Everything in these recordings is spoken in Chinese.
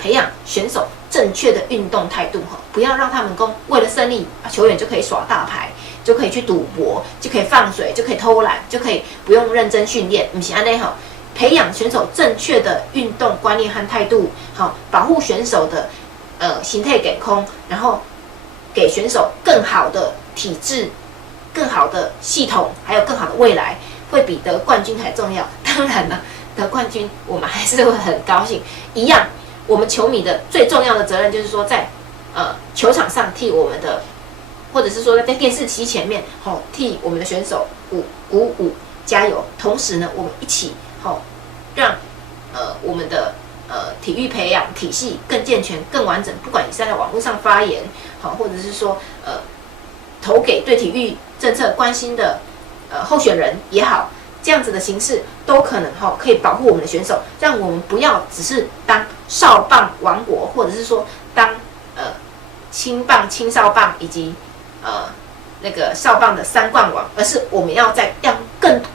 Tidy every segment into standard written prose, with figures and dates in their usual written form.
培养选手正确的运动态度哈，不要让他们为了胜利，球员就可以耍大牌，就可以去赌博，就可以放水，就可以偷懒，就可以不用认真训练，不是安内哈。培养选手正确的运动观念和态度，好，保护选手的形态健康，然后给选手更好的体质、更好的系统，还有更好的未来，会比得冠军还重要。当然了，得冠军我们还是会很高兴。一样，我们球迷的最重要的责任就是说在，球场上替我们的，或者是说在电视机前面，替我们的选手鼓舞加油。同时呢，我们一起让我们的体育培养体系更健全、更完整。不管你是在网络上发言，或者是说投给对体育政策关心的候选人也好，这样子的形式都可能可以保护我们的选手，让我们不要只是当少棒王国，或者是说当青棒、青少棒以及那个少棒的3冠王，而是我们要让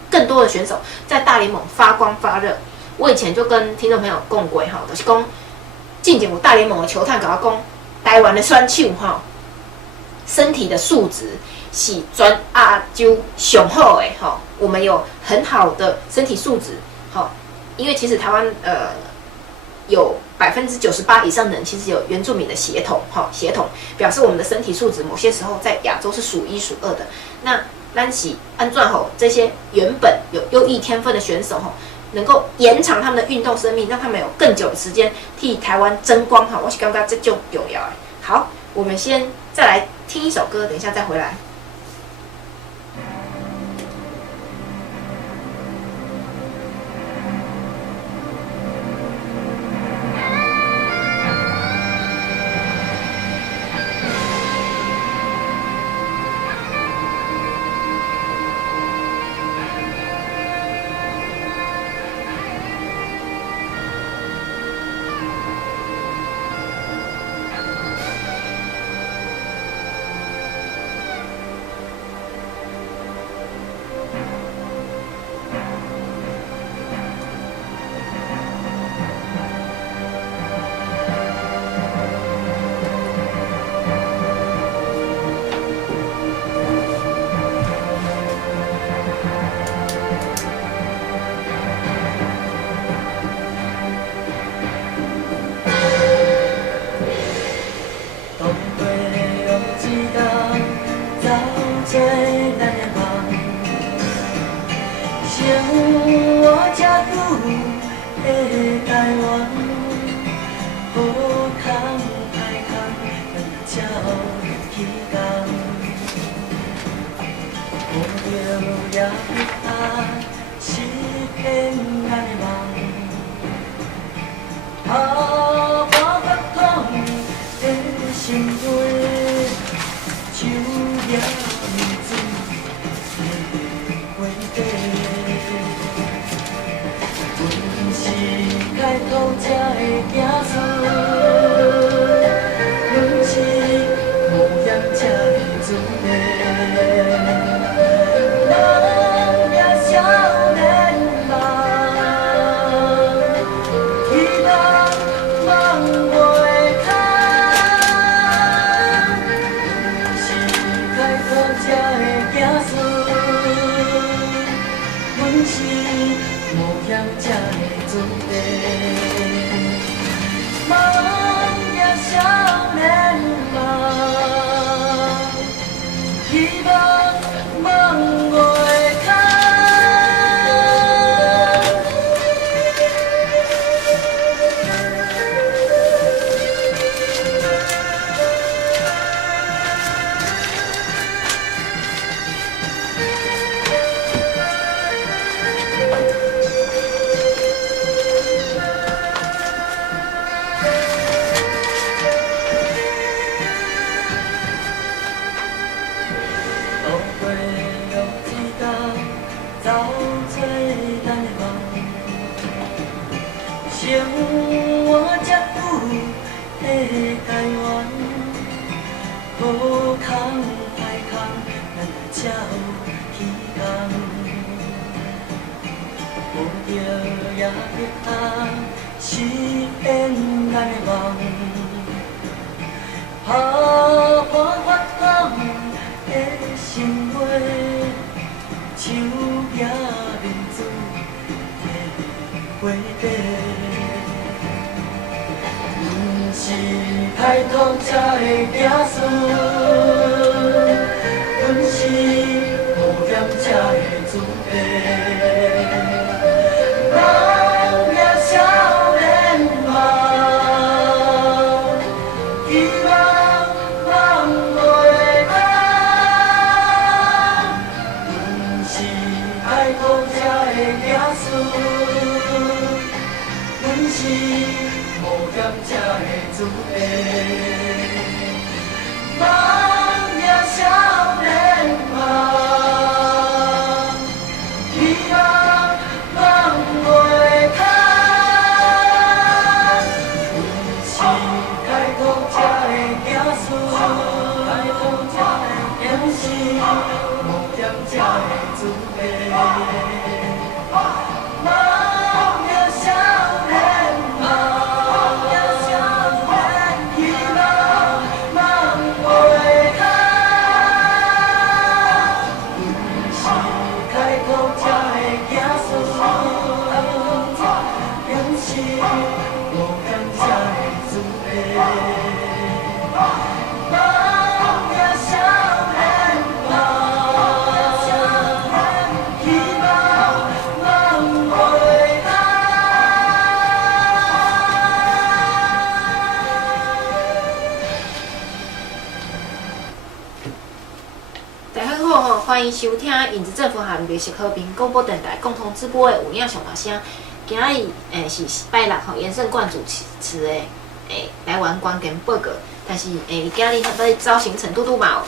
更多的选手在大联盟发光发热。我以前就跟听众朋友讲过就是讲，进前有大联盟的球探跟我讲，台湾的选手身体的素质是全亚洲上好的我们有很好的身体素质因为其实台湾有98%以上的人其实有原住民的血统表示我们的身体素质某些时候在亚洲是数1数2的。那咱是安怎这些原本有优异天分的选手能够延长他们的运动生命，让他们有更久的时间替台湾争光我是感觉这就重要的。好，我们先再来听一首歌，等一下再回来。也必啊，是缘。咱的梦，打破发光的生活，手举珍珠的花底，不是歹徒才会行事，阮是冒险才会自白。欢迎收听影子政府和绿色和平广播电台共同直播的有影上大声。今日是拜六严胜冠主持的台湾关键报告，但是今日在走行程，拄啊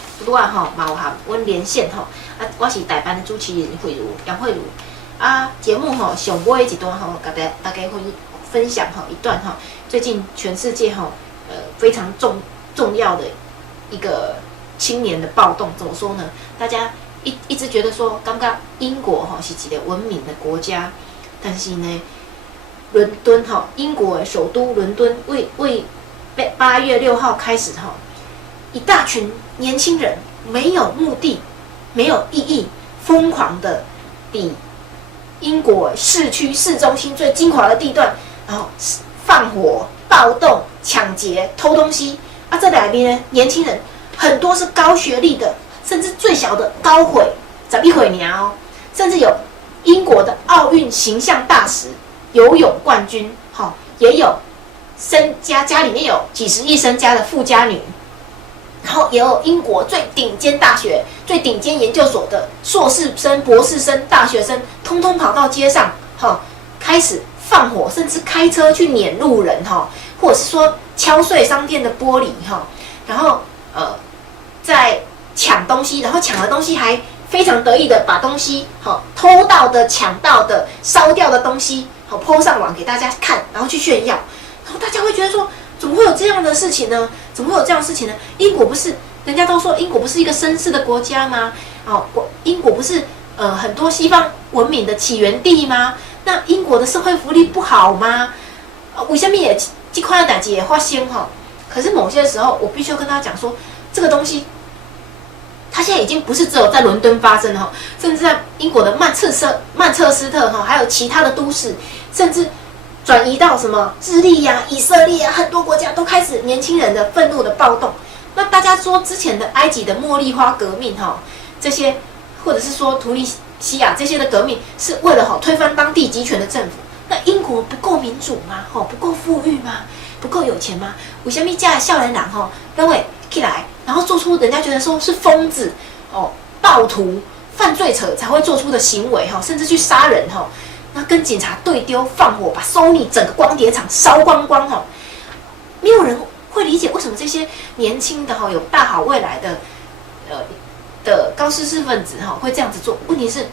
嘛有和阮连线吼。啊，我是代班的主持人杨慧茹。啊，节目上尾一段甲大家分享一段最近全世界非常重要的一个青年的暴动，怎么说呢？大家一直觉得说，感觉英国是一个文明的国家，但是呢，伦敦英国的首都伦敦为8月6号开始一大群年轻人没有目的、没有意义，疯狂的抵英国市中心最精华的地段，然后放火、暴动、抢劫、偷东西啊！这两边年轻人很多是高学历的。甚至最小的高会11岁哦，甚至有英国的奥运形象大使、游泳冠军，也有家里面有几十亿身家的富家女，然后也有英国最顶尖大学、最顶尖研究所的硕士生、博士生、大学生，通通跑到街上，开始放火，甚至开车去碾路人，或者是说敲碎商店的玻璃，然后在抢东西，然后抢的东西还非常得意的把东西偷到的、抢到的、烧掉的东西po上网给大家看，然后去炫耀，然后大家会觉得说，怎么会有这样的事情呢？怎么会有这样的事情呢？英国不是人家都说英国不是一个绅士的国家吗？英国不是很多西方文明的起源地吗？那英国的社会福利不好吗？为什么也这块的代志也发生可是某些时候，我必须要跟大家讲说，这个东西。它现在已经不是只有在伦敦发生了，甚至在英国的曼彻斯特还有其他的都市，甚至转移到什么智利呀、以色列很多国家都开始年轻人的愤怒的暴动。那大家说之前的埃及的茉莉花革命这些，或者是说突尼西亚这些的革命，是为了推翻当地集权的政府。那英国不够民主吗？不够富裕吗？不够有钱吗？为什么这的少年人认为起来？然后做出人家觉得说是疯子、暴徒、犯罪者才会做出的行为甚至去杀人那跟警察对丢、放火，把 Sony 整个光碟厂烧光光没有人会理解为什么这些年轻的有大好未来的高知识分子会这样子做。问题是，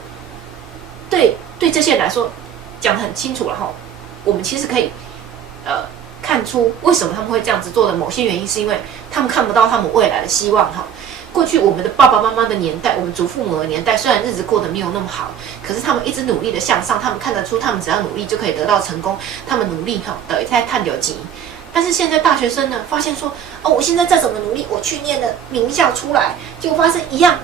对这些人来说讲得很清楚了我们其实可以看出为什么他们会这样子做的某些原因，是因为他们看不到他们未来的希望过去我们的爸爸妈妈的年代，我们祖父母的年代，虽然日子过得没有那么好，可是他们一直努力的向上，他们看得出他们只要努力就可以得到成功，他们努力在探究钱，但是现在大学生呢，发现说，哦，我现在再怎么努力，我去念了名校出来，结果发现一样，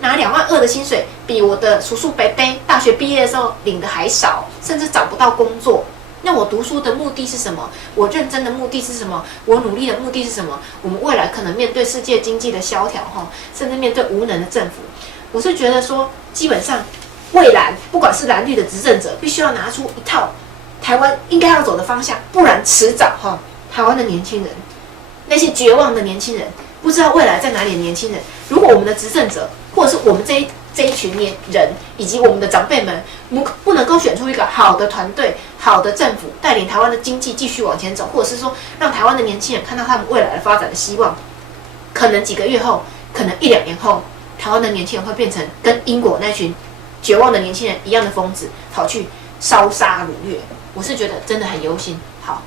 拿2.2万的薪水，比我的叔叔伯伯大学毕业的时候领的还少，甚至找不到工作。那我读书的目的是什么？我认真的目的是什么？我努力的目的是什么？我们未来可能面对世界经济的萧条，甚至面对无能的政府，我是觉得说，基本上未来不管是蓝绿的执政者，必须要拿出一套台湾应该要走的方向，不然迟早台湾的年轻人，那些绝望的年轻人，不知道未来在哪里的年轻人，如果我们的执政者或者是我们这一群人以及我们的长辈们，不能够选出一个好的团队、好的政府，带领台湾的经济继续往前走，或者是说让台湾的年轻人看到他们未来的发展的希望，可能几个月后，可能1-2年后，台湾的年轻人会变成跟英国那群绝望的年轻人一样的疯子，跑去烧杀掳掠。我是觉得真的很忧心。好。